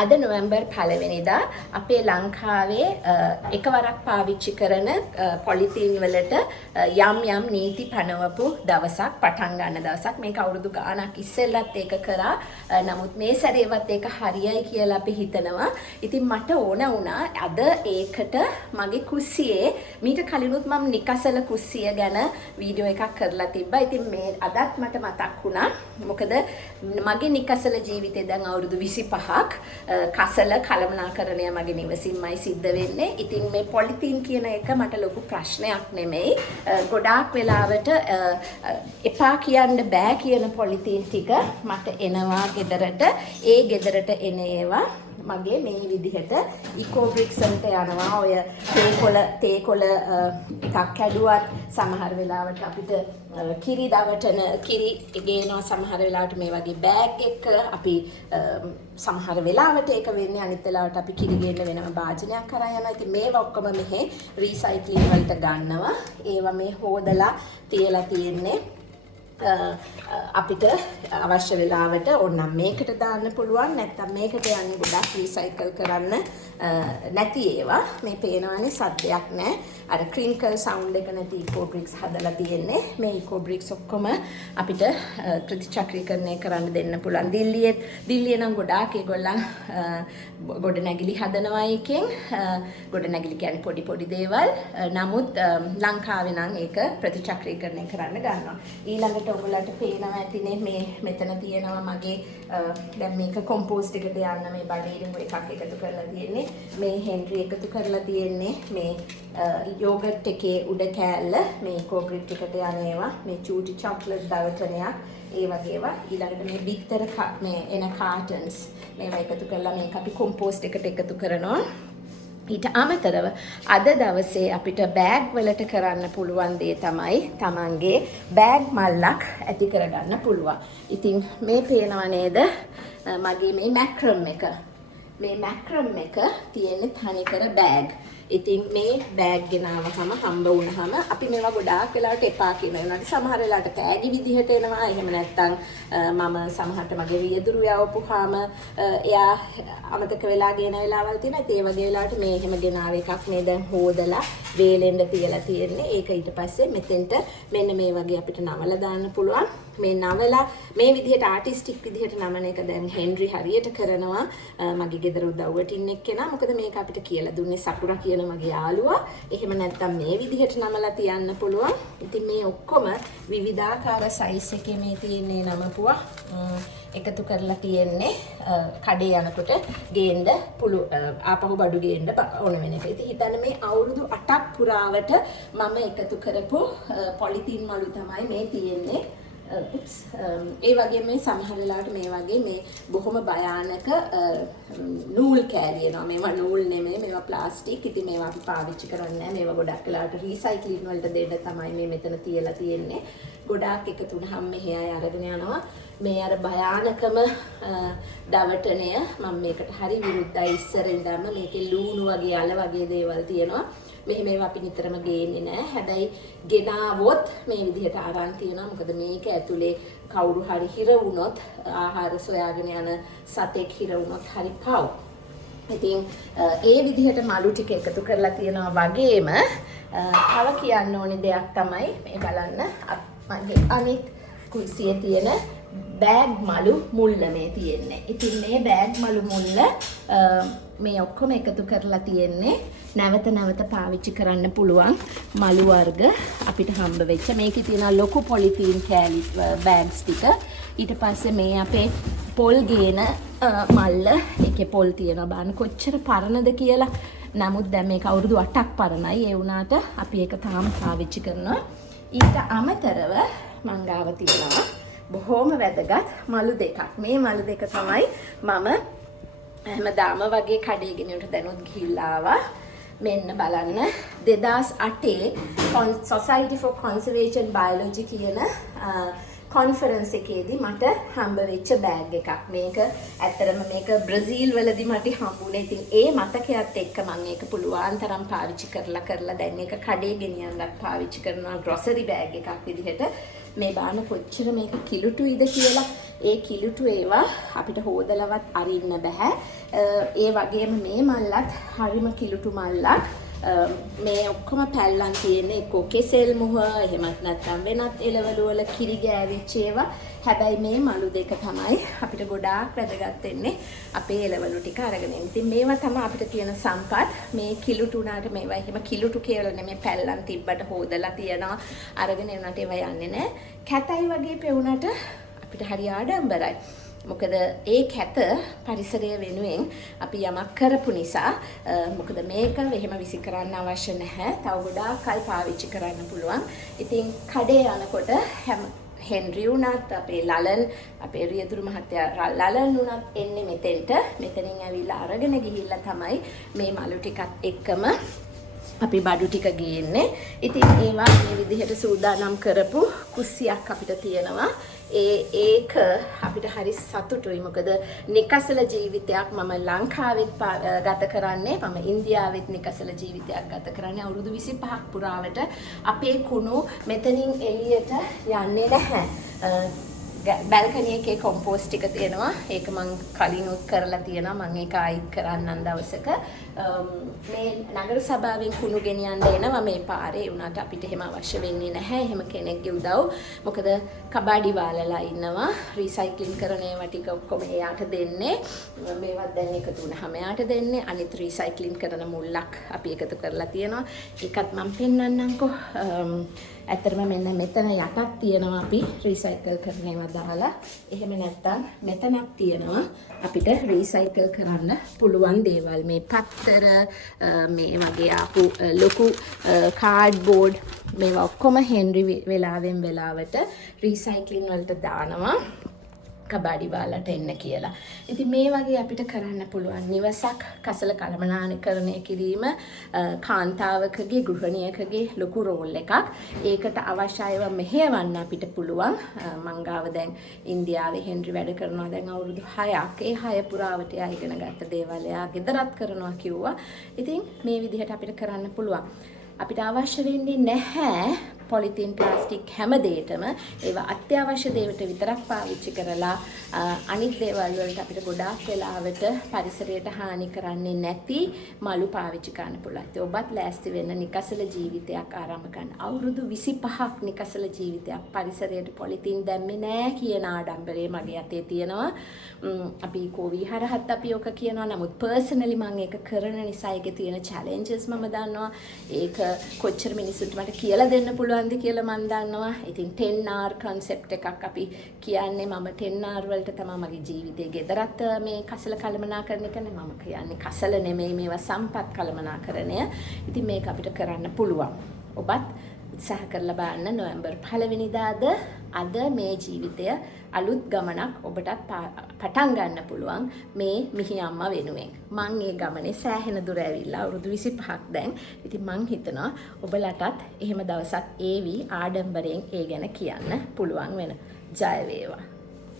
අද නොවැම්බර් 1 වෙනිදා අපේ ලංකාවේ එකවරක් පාවිච්චි කරන පොලිතීන් වලට යම් නීති පනවපු දවසක් පටන් ගන්න දවසක්. මේක අවුරුදු ගාණක් ඉස්සෙල්ලත් ඒක කරා. නමුත් මේ සැරේවත් ඒක හරියයි කියලා අපි හිතනවා. ඉතින් මට ඕන වුණා අද ඒකට මගේ කුස්සියේ මීට කලිනුත් මම නිකසල කුස්සිය ගැන වීඩියෝ එකක් කරලා තිබ්බා. ඉතින් මේ අදත් මට මතක් වුණා. මොකද මගේ නිකසල ජීවිතේ දැන් අවුරුදු 25ක් කසල කළමනාකරණය මගේ නිවසින්මයි සිද්ධ වෙන්නේ. ඉතින් මේ පොලිතීන් කියන එක මට ලොකු ප්‍රශ්නයක් නෙමෙයි. ගොඩාක් වෙලාවට එපා කියන්න බෑ කියන පොලිතීන් ටික මට එනවා ගෙදරට. ඒ ගෙදරට එන ඒවා මගේ මේ විදිහට ඉකෝබ්‍රික්ස් වලට යනවා. ඔය තේකොළ එකක් කැඩුවත් සමහර වෙලාවට අපිට කිරි දවටන කිරි ගේනවා. සමහර වෙලාවට මේ වගේ බෑග් එක අපි සමහර වෙලාවට ඒක වෙන්නේ අනිත් වෙලාවට අපි කිරි ගේන්න වෙනම භාජනයක් කරා යනවා. ඉතින් මේවා ඔක්කොම මෙහි රීසයික්ලින් වලට ගන්නවා. ඒවා මේ හොදලා තියලා තියෙන්නේ අපිට අවශ්‍ය වෙලාවට ඕනනම් මේකට දාන්න පුළුවන්. නැත්නම් මේකට යන්නේ ගොඩක් රීසයිකල් කරන්න නැති ඒවා. මේ පේනවනේ සද්දයක් නැහැ. අර ක්‍රින්කල් සවුන්ඩ් එක නැති ඉකෝබ්‍රික්ස් හදලා තියෙන්නේ. මේ ඉකෝබ්‍රික්ස් ඔක්කොම අපිට ප්‍රතිචක්‍රීකරණය කරන්න දෙන්න පුළුවන්. දිල්ලියේ නම් ගොඩාක් ඒගොල්ලන් ගොඩනැගිලි හදනවා එකෙන්. ගොඩනැගිලි කියන්නේ පොඩි දේවල්. නමුත් ලංකාවේ නම් ඒක ප්‍රතිචක්‍රීකරණය කරන්න ගන්නවා. ඊළඟට ඔයගොල්ලන්ට පේනවා ඇතිනේ මේ මෙතන තියෙනවා මගේ දැන් මේක කොම්පෝස්ට් එකට යන්න මේ බඩේරින් එකක් එකතු කරලා තියෙන්නේ. මේ හෙන්රි එකතු කරලා තියෙන්නේ මේ යෝගට් එකේ උඩ කෑල්ල මේ ඉකෝබ්‍රික් එකට යන ඒවා. මේ චූටි චොක්ලට් දවටනයක් ඒ වගේ ඒවා. ඊළඟට මේ බිත්තර මේ එන කාටන්ස් මේවා එකතු කරලා මේක අපි කොම්පෝස්ට් එකට එකතු කරනවා. ඊට අමතරව අද දවසේ අපිට බෑග් වලට කරන්න පුළුවන් දේ තමයි තමන්ගේ බෑග් මල්ලක් ඇති කරගන්න පුළුවන්. ඉතින් මේ පේනව නේද මගේ මේ මැක්‍රම් එක. මේ මැක්‍රම් එක තියෙන්නේ තනිකර බෑග්. ඉතින් මේ බෑග් ගෙනාවහම හම්බ වුණාම අපි මේවා ගොඩාක් වෙලාවට එපා කියනවා. සමහර වෙලාවට තෑගි විදිහට එනවා. එහෙම නැත්නම් මම සමහරට මගේ රියදුරු යවපුවාම එයා අමතක වෙලා ගෙන වෙලාවල් තියෙනවා. ඒ වගේ වෙලාවට මේ එහෙම ගෙනාව එකක් නේ දැන් හොදලා වේලෙන්න තියලා තියෙන්නේ. ඒක ඊට පස්සේ මෙතෙන්ට මෙන්න මේ වගේ අපිට නවලා දාන්න පුළුවන්. මේ නවලා මේ විදිහට ආටිස්ටික් විදිහට නමන එක දැන් හෙන්රි හරියට කරනවා. මගේ ගෙදර උදව්වට ඉන්න එක්කෙනා. මොකද මේක අපිට කියලා දුන්නේ සකුරා කියන මගේ යාළුවා. එහෙම නැත්නම් මේ විදිහට නමලා තියන්න පුළුවන්. ඉතින් මේ ඔක්කොම විවිධාකාර සයිස් එකේ මේ තියෙන්නේ නමපුවා එකතු කරලා තියෙන්නේ කඩේ යනකොට ගේන්න ආපහු බඩු ගේන්න ඕන වෙන එක. ඉතින් හිතන්න මේ අවුරුදු 8ක් පුරාවට මම එකතු කරපු පොලිතීන් මලු තමයි මේ තියෙන්නේ. ඒ වගේ මේ සමහර වෙලාවට මේ වගේ මේ බොහොම භයානක නූල් කෑලි එනවා. මේවා නූල් නෙමෙයි, මේවා ප්ලාස්ටික්. ඉතින් මේවා අපි පාවිච්චි කරන්නේ නැහැ. මේවා ගොඩක් වෙලාවට රීසයික්ලින් වලට දෙන්න තමයි මේ මෙතන තියලා තියෙන්නේ. ගොඩාක් එකතු වුණාම මෙහි අය අරගෙන යනවා. මේ අර භයානකම දවටනය මම මේකට හරි විරුද්ධයි. ඉස්සර ඉඳන්ම මේකේ ලූණු වගේ අල වගේ දේවල් තියෙනවා. මෙහෙම ඒවා අපි නිතරම ගේන්නේ නැහැ. හැබැයි ගෙනාවොත් මේ විදිහට අරන් තියනවා. මොකද මේක ඇතුලේ කවුරු හරි හිර වුණොත් ආහාර සොයාගෙන යන සතෙක් හිර වුණොත් හරි පව්. ඉතින් ඒ විදිහට මලු ටික එකතු කරලා තියනවා වගේම තව කියන්න ඕනේ දෙයක් තමයි මේ බලන්න මගේ අනිත් කුස්සියේ තියෙන බෑග් මලු මුල්ල මේ තියෙන්නේ. ඉතින් මේ බෑග් මලු මුල්ල මේ ඔක්කොම එකතු කරලා තියෙන්නේ නැවත පාවිච්චි කරන්න පුළුවන් මලු වර්ග අපිට හම්බ වෙච්ච. මේකේ තියෙන ලොකු පොලිතීන් කෑලි බෑග්ස් ටික. ඊට පස්සේ මේ අපේ පොල් ගේන මල්ල එකේ පොල් තියෙනවා. බලන්න කොච්චර පරණද කියලා. නමුත් දැන් මේක අවුරුදු 8ක් පරණයි. ඒ වුණාට අපි ඒක තාම පාවිච්චි කරනවා. ඊට අමතරව මං ගාව තියෙනවා බොහොම වැදගත් මලු දෙකක්. මේ මලු දෙක තමයි මම හැමදාම වගේ කඩේ ගෙනියන්න දැනුත් ගිහිල්ලා ආවා. මෙන්න බලන්න 2008 Society for Conservation Biology කියන කොන්ෆරන්ස් එකේදී මට හම්බ වෙච්ච බෑග් එකක්. මේක ඇත්තටම මේක බ්‍රසීල් වලදී මට හම්බුනේ. ඉතින් ඒ මතකයත් එක්ක මම ඒක පුළුවන් තරම් පාවිච්චි කරලා දැන් ඒක කඩේ ගෙනියන්නත් පාවිච්චි කරනවා. ග්‍රොසරි බෑග් එකක් විදිහට. මේ බාන කොච්චර මේක කිලුටුයිද කියලා. ඒ කිලුටු ඒවා අපිට හොදලවත් අරින්න බෑ. ඒ වගේම මේ මල්ලත් හරිම කිලුටු මල්ලක්. මේ ඔක්කොම පැල්ලන් තියෙන්නේ එක්කෝ කෙසෙල් මුහ එහෙමත් නැත්නම් වෙනත් එළවලු වල කිරි ගෑවිච්ච ඒවා. හැබැයි මේ මලු දෙක තමයි අපිට ගොඩාක් වැදගත් වෙන්නේ අපේ එළවලු ටික අරගෙන. ඉතින් මේවා තමයි අපිට තියෙන සම්පත්. මේ කිලුටු උනාට මේවා එහෙම කිලුටු කියලා නෙමෙයි පැල්ලන් තිබ්බට හොදලා තියනවා අරගෙන එනට ඒවා යන්නේ නැහැ. කැතයි වගේ පෙවුනට අපිට හරි ආඩම්බරයි. මොකද ඒ කැත පරිසරය වෙනුවෙන් අපි යමක් කරපු නිසා මොකද මේක එහෙම විසි කරන්න අවශ්‍ය නැහැ. තව ගොඩාක් කල් පාවිච්චි කරන්න පුළුවන්. ඉතින් කඩේ යනකොට හෙන්රි උනත් අපේ ලලන් අපේ රියදුරු මහත්තයා ලලන් උනත් එන්නේ මෙතෙන්ට. මෙතනින් ඇවිල්ලා අරගෙන ගිහිල්ලා තමයි මේ මලු ටිකත් එක්කම අපි බඩු ටික ගේන්නේ. ඉතින් ඒවා මේ විදිහට සූදානම් කරපු කුස්සියක් අපිට තියෙනවා. ඒක අපිට හරි සතුටුයි. මොකද නිකසල ජීවිතයක් මම ලංකාවෙත් ගත කරන්නේ, මම ඉන්දියාවෙත් නිකසල ජීවිතයක් ගත කරන්නේ. අවුරුදු 25ක් පුරාවට අපේ කුණු මෙතනින් එළියට යන්නේ නැහැ. බැල්කනි එකේ කොම්පෝස්ට් ටික තියෙනවා. ඒක මං කලිනුත් කරලා තියෙනවා. මං ඒක ආයිත් කරන්නම් දවසක. මේ නගර සභාවෙන් කුණු ගෙනියන්න එනවා මේ පාරේ. උනාට අපිට එහෙම අවශ්‍ය වෙන්නේ නැහැ. එහෙම කෙනෙක්ගේ උදව්. මොකද කබාඩි වාලලා ඉන්නවා. රීසයික්ලින් කරන ඒවා ටික ඔක්කොම එයාට දෙන්නේ. මේවත් දැන් එකතු වුණාම එයාට දෙන්නේ. අනිත් රීසයික්ලින් කරන මුල්ලක් අපි එකතු කරලා තියෙනවා. ඒකත් මම පෙන්නන්නම්කෝ. ඇත්තටම මෙන්න මෙතන යටක් තියෙනවා අපි රීසයිකල් කරන ඒවා දාලා. එහෙම නැත්නම් මෙතනක් තියෙනවා අපිට රීසයිකල් කරන්න පුළුවන් දේවල්. මේ පත්තර මේ වගේ ආපු ලොකු කාඩ්බෝඩ් මේවා ඔක්කොම හෙන්රි වෙලාවෙන් වෙලාවට රීසයික්ලින් වලට දානවා. කබාඩි වාලට එන්න කියලා. ඉතින් මේ වගේ අපිට කරන්න පුළුවන් නිවසක් කසල කළමනාකරණය කිරීම කාන්තාවකගේ ගෘහණියකගේ ලොකු රෝල් එකක්. ඒකට අවශ්‍ය අයව මෙහෙවන්න අපිට පුළුවන්. මං ගාව දැන් ඉන්දියාවේ හෙන්රි වැඩ කරනවා දැන් අවුරුදු 6ක්. ඒ 6 පුරාවට එයා ඉගෙන ගත්ත දේවල් එයා ගෙදරත් කරනවා කිව්වා. ඉතින් මේ විදිහට අපිට කරන්න පුළුවන්. අපිට අවශ්‍ය වෙන්නේ නැහැ පොලිතීන් ප්ලාස්ටික් හැම දෙයකම. ඒවා අත්‍යවශ්‍ය දේවට විතරක් පාවිච්චි කරලා අනිත් දේවල් වලට අපිට ගොඩාක් වෙලාවට පරිසරයට හානි කරන්නේ නැති මලු පාවිච්චි කරන්න පුළුවන්. ඒ ඔබත් ලෑස්ති වෙන්න නිකසල ජීවිතයක් ආරම්භ ගන්න. අවුරුදු 25ක් නිකසල ජීවිතයක් පරිසරයට පොලිතීන් දැම්මේ නැහැ කියන ආඩම්බරේ මගේ අතේ තියෙනවා. අපි කෝවි හරහත් අපි ඔක කියනවා. නමුත් පර්සනලි මම ඒක කරන නිසා ඒකේ තියෙන චැලෙන්ජස් මම දන්නවා. ඒක කොච්චර මිනිස්සුන්ට මට කියලා දෙන්න පුළුවන්ද කියලා මම දන්නවා. ඉතින් 10R concept එකක් අපි කියන්නේ. මම 10R වලට තමයි මගේ ජීවිතේ ගෙදරත් මේ කසල කළමනාකරණය කරන්නේ. මම කියන්නේ කසල නෙමෙයි මේවා සම්පත් කළමනාකරණය. ඉතින් මේක අපිට කරන්න පුළුවන්. ඔබත් උත්සාහ කරලා බලන්න. නොවැම්බර් 1 වෙනිදාද අද මේ ජීවිතය අලුත් ගමනක් ඔබටත් පටන් ගන්න පුළුවන් මේ මිහි අම්මා වෙනුවෙන්. මං ඒ ගමනේ සෑහෙන දුර ඇවිල්ලා අවුරුදු 25ක් දැන්. ඉතින් මං හිතනවා ඔබලටත් එහෙම දවසක් ඒවි ආඩම්බරයෙන් ඒ ගැන කියන්න පුළුවන් වෙන. ජය වේවා.